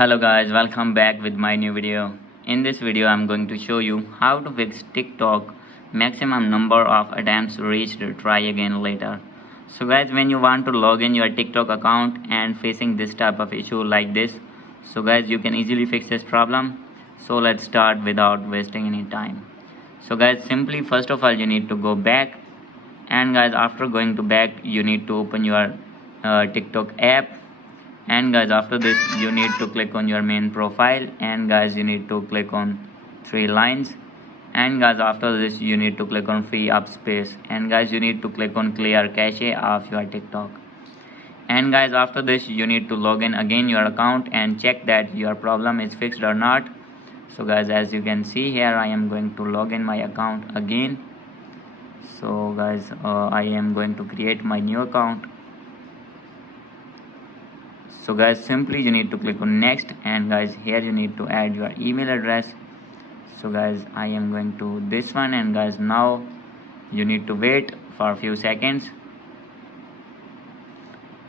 Hello guys, welcome back with my new video. In this video I'm going to show you how to fix TikTok maximum number of attempts reached, try again later. So guys, when you want to log in your TikTok account and facing this type of issue like this, so guys you can easily fix this problem. So let's start without wasting any time. So guys, simply first of all you need to go back, and guys after going to back you need to open your TikTok app, and guys after this you need to click on your main profile, and guys you need to click on three lines, and guys after this you need to click on free up space, and guys you need to click on clear cache of your TikTok, and guys after this you need to log in again your account and check that your problem is fixed or not. So guys, as you can see here, I am going to log in my account again. So guys, I am going to create my new account. So guys, simply you need to click on next, and guys here you need to add your email address. So guys, I am going to this one, and guys now you need to wait for a few seconds.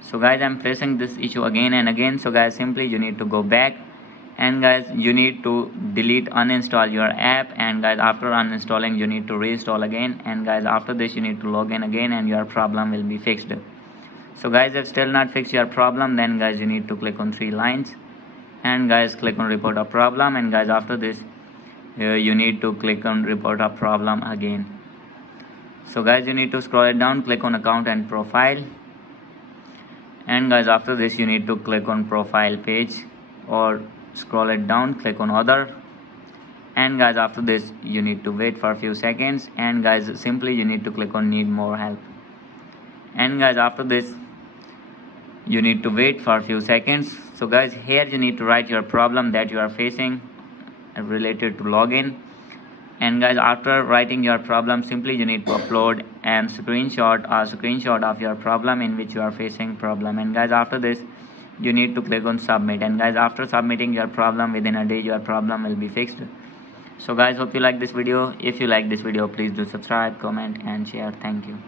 So guys, I'm facing this issue again and again. So guys, simply you need to go back, and guys you need to delete uninstall your app, and guys after uninstalling you need to reinstall again, and guys after this you need to log in again and your problem will be fixed. So guys, if still not fix your problem, then guys you need to click on three lines, and guys click on report a problem, and guys after this you need to click on report a problem again. So guys you need to scroll it down, click on account and profile, and guys after this you need to click on profile page, or scroll it down, click on other, and guys after this you need to wait for a few seconds, and guys simply you need to click on need more help, and guys after this you need to wait for a few seconds. So guys, here you need to write your problem that you are facing related to login, and guys after writing your problem, simply you need to upload a screenshot of your problem in which you are facing problem, and guys after this you need to click on submit, and guys after submitting your problem, within a day your problem will be fixed. So guys, hope you like this video. If you like this video, please do subscribe, comment and share. Thank you.